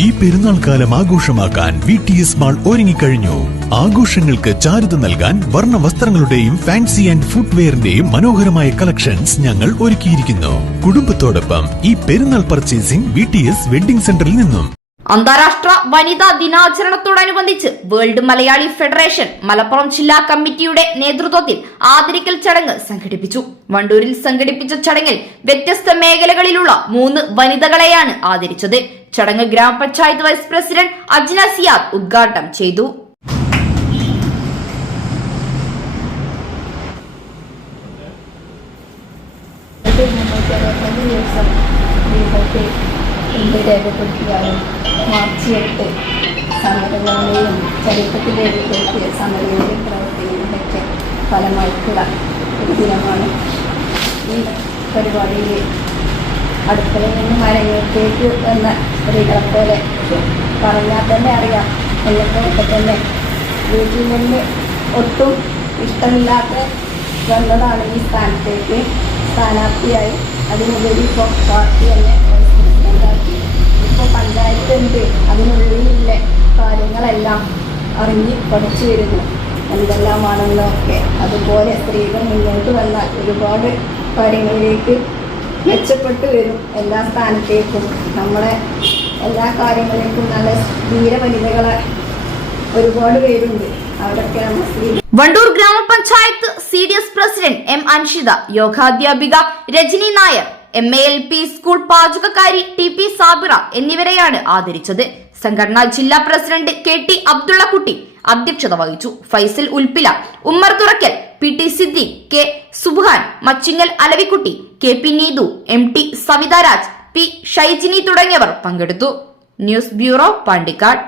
ഈ പെരുന്നാൾ കാലം ആഘോഷമാക്കാൻ VTS മാൾ ഒരുങ്ങിക്കഴിഞ്ഞു. ആഘോഷങ്ങൾക്ക് ചാരുത നൽകാൻ വർണ്ണ വസ്ത്രങ്ങളുടെയും ഫാൻസി ആൻഡ് ഫുട്വെയറിന്റെയും മനോഹരമായ കളക്ഷൻസ് ഞങ്ങൾ ഒരുക്കിയിരിക്കുന്നു. കുടുംബത്തോടൊപ്പം ഈ പെരുന്നാൾ പർച്ചേസിംഗ് VTS വെഡിംഗ് സെന്ററിൽ നിന്നും. അന്താരാഷ്ട്ര വനിതാ ദിനാചരണത്തോടനുബന്ധിച്ച് വേൾഡ് മലയാളി ഫെഡറേഷൻ മലപ്പുറം ജില്ലാ കമ്മിറ്റിയുടെ നേതൃത്വത്തിൽ ആദരിക്കൽ ചടങ്ങ് സംഘടിപ്പിച്ചു. വണ്ടൂരിൽ സംഘടിപ്പിച്ച ചടങ്ങിൽ വ്യത്യസ്ത മേഖലകളിലുള്ള 3 വനിതകളെയാണ് ആദരിച്ചത്. ചടങ്ങ് ഗ്രാമപഞ്ചായത്ത് വൈസ് പ്രസിഡന്റ് അജ്ന സിയാദ് ഉദ്ഘാടനം ചെയ്തു. രേഖപ്പെടുത്തിയാലും മാർച്ച് 8 സമരങ്ങളുടെയും ചരിത്രത്തിൽ രേഖപ്പെടുത്തിയ സമരങ്ങളുടെയും പ്രവർത്തനങ്ങളുടെയൊക്കെ ഫലമായിട്ടുള്ള ഒരു ദിനമാണ്. ഈ പരിപാടിയിൽ അടുക്കളയിൽ നിന്ന് മരങ്ങളിലേക്ക് വന്ന സ്ത്രീകളെ പോലെ പറഞ്ഞാൽ തന്നെ അറിയാം. എന്നൊക്കെ തന്നെ വീട്ടിൽ നിന്ന് ഒട്ടും ഇഷ്ടമില്ലാത്ത വന്നതാണ് ഈ സ്ഥാനത്തേക്ക് സ്ഥാനാർത്ഥിയായി. അതിനുപരി ഇപ്പോൾ പാർട്ടി തന്നെ ഇപ്പോൾ പഞ്ചായത്ത് ഉണ്ട്. അതിനുള്ളിലുള്ള കാര്യങ്ങളെല്ലാം അറിഞ്ഞ് പഠിച്ചു വരുന്നു എന്തെല്ലാമാണെന്നൊക്കെ. അതുപോലെ സ്ത്രീകൾ മുന്നോട്ട് വന്നാൽ ഒരുപാട് കാര്യങ്ങളിലേക്ക് മെച്ചപ്പെട്ടു വരും. എല്ലാ സ്ഥാനത്തേക്കും നമ്മളെ എല്ലാ കാര്യങ്ങളിലേക്കും നല്ല ധീരവനിതകളെ ഒരുപാട് പേരുണ്ട്. അവരൊക്കെ നമ്മൾ സ്ത്രീ. വണ്ടൂർ ഗ്രാമപഞ്ചായത്ത് CDS പ്രസിഡന്റ് M അൻഷിത, യോഗാധ്യാപിക രജനി നായർ, MALP സ്കൂൾ പാചകക്കാരി TP സാബിറ എന്നിവരെയാണ് ആദരിച്ചത്. സംഘടനാ ജില്ലാ പ്രസിഡന്റ് KT അബ്ദുള്ളക്കുട്ടി അധ്യക്ഷത വഹിച്ചു. Faisal ഉൽപ്പില, Ummer തുറക്കൽ, PT Siddique, K Subhan, Machingal Alavikutty, KP Neethu, MT സവിതാരാജ്, P ഷൈജിനി തുടങ്ങിയവർ പങ്കെടുത്തു. News bureau, Pandikkad.